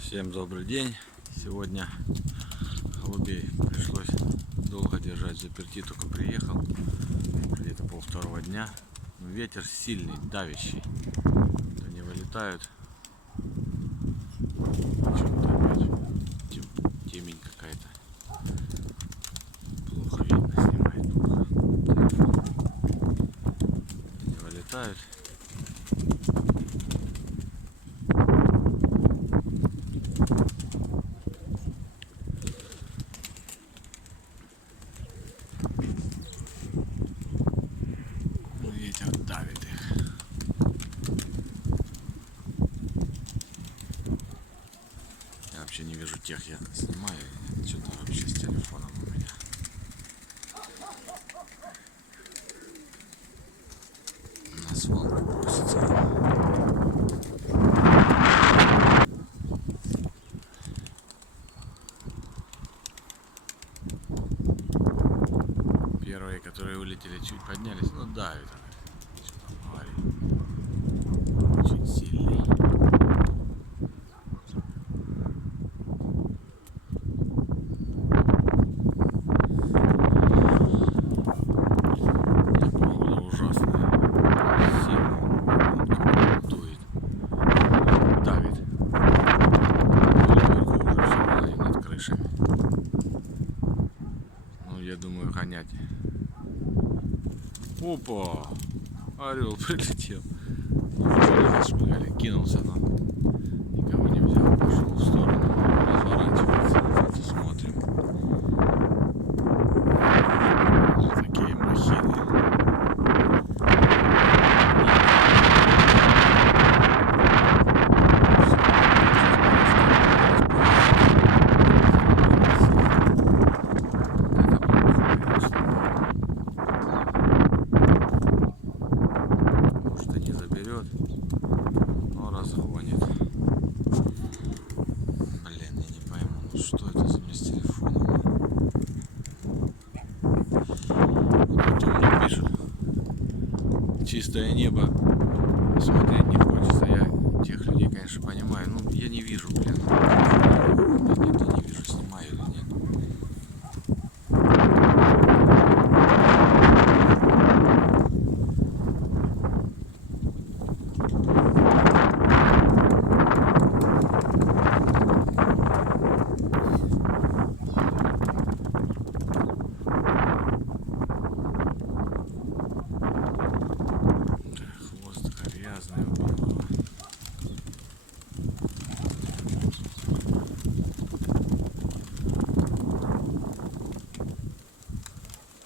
Всем добрый день. Сегодня голубей пришлось долго держать заперти, только приехал где-то полвторого дня. Ветер сильный, давящий, они вылетают. Темень какая-то, плохо видно, снимает плохо. Они вылетают. Ветер давит их. Я вообще не вижу тех, я снимаю. Что-то вообще с телефоном у меня. На свалку бросится. Первые, которые улетели, чуть поднялись, но давит. Что там говорит? Очень сильный. Погода ужасная. Сильно дует. Давит. Только уже все над крышами. Ну, я думаю, гонять. Опа! Орел прилетел. Шмыгали, кинулся, но никого не взял, пошел в сторону, разворачивается, смотрим. Такие махины. Может, и не заберет, но разгонит. Блин, я не пойму, ну что это за мне с телефоном? Вот тут мне пишут, чистое небо, смотреть не хочется. Я тех людей, конечно, понимаю. Ну, я не вижу, блин. Да нет, я не вижу, снимаю или нет. Хвост грязный у него.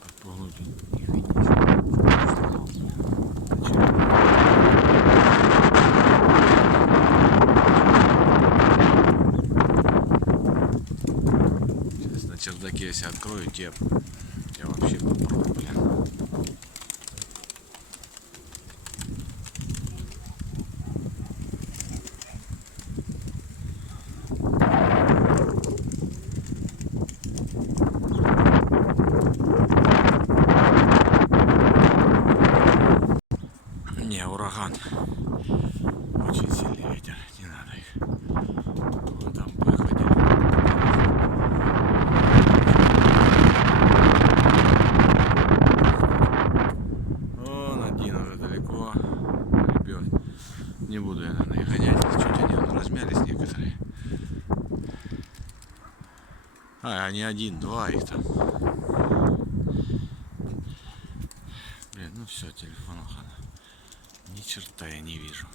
Отпугнуть их и сейчас на чердаке, если открою, я вообще попробую, блин. Не, ураган. Очень сильный ветер, не надо их. Вон там выходили. Вон один уже далеко ребят. Не буду я, наверное, их гонять. Чуть они размялись некоторые. А, они один, два их там. Блин, ну все, телефон ухана. Ни черта я не вижу.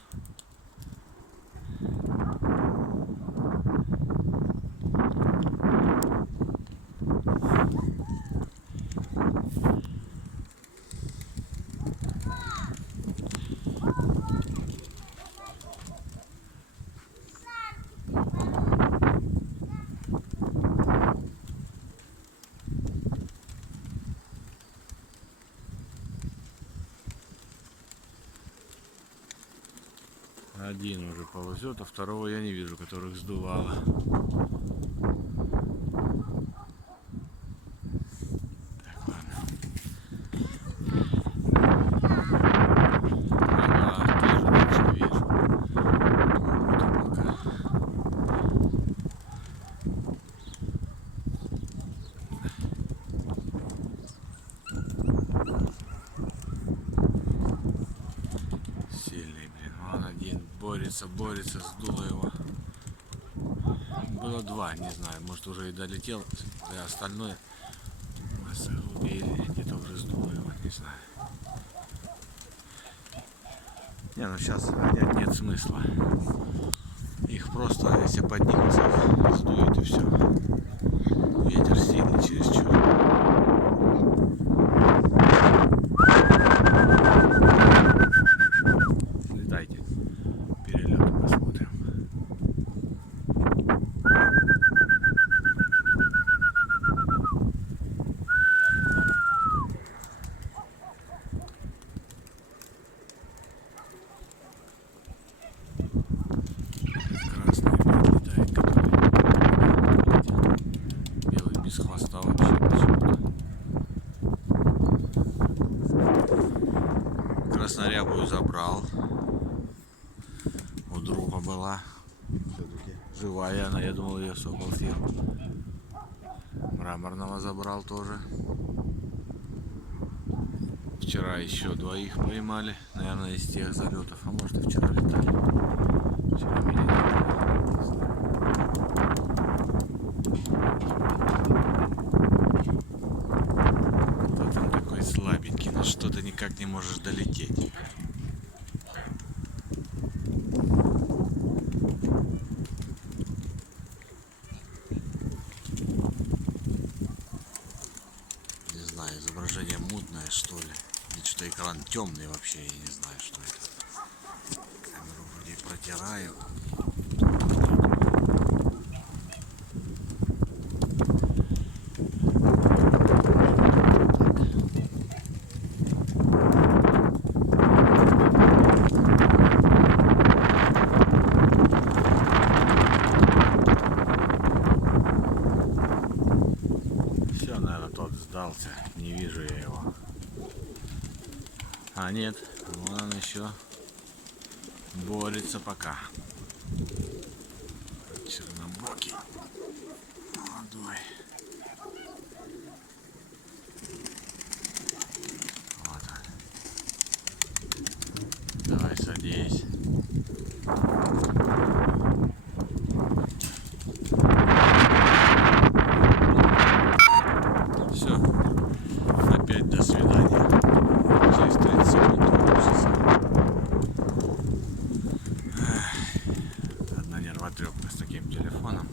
Один уже ползет, а второго я не вижу, которых сдувало. Так, ладно. Ага, вижу, вижу. Вот пока. борется, сдуло его. Было два, не знаю, может уже и долетел, а остальное или где-то уже сдуло его, не знаю. Не, ну сейчас гонять нет смысла. Их просто, если поднимутся, сдует и все. Ветер сильный чересчур. Летайте. Перелет посмотрим. Красный опять летает, который белый без хвоста вообще почему-то. Краснорябую забрал. У друга была. Все-таки живая она, я думал, ее сокол съел. Мраморного забрал тоже. Вчера еще двоих поймали, наверное, из тех залетов, а может и вчера летали. Вчера меня не было. Кто там такой слабенький, но что-то никак не можешь долететь. Не знаю, изображение мутное, что ли. Или что экран темный вообще, я не знаю, что это. Камеру вроде протираю. Все, наверное, тот сдался. Не вижу я его. А нет, вон он еще борется пока. Чернобокий. Молодой. Вот он. Давай садись. Все. Опять до свидания. Через 30 секунд выключится. Одна нервотрепка с таким телефоном.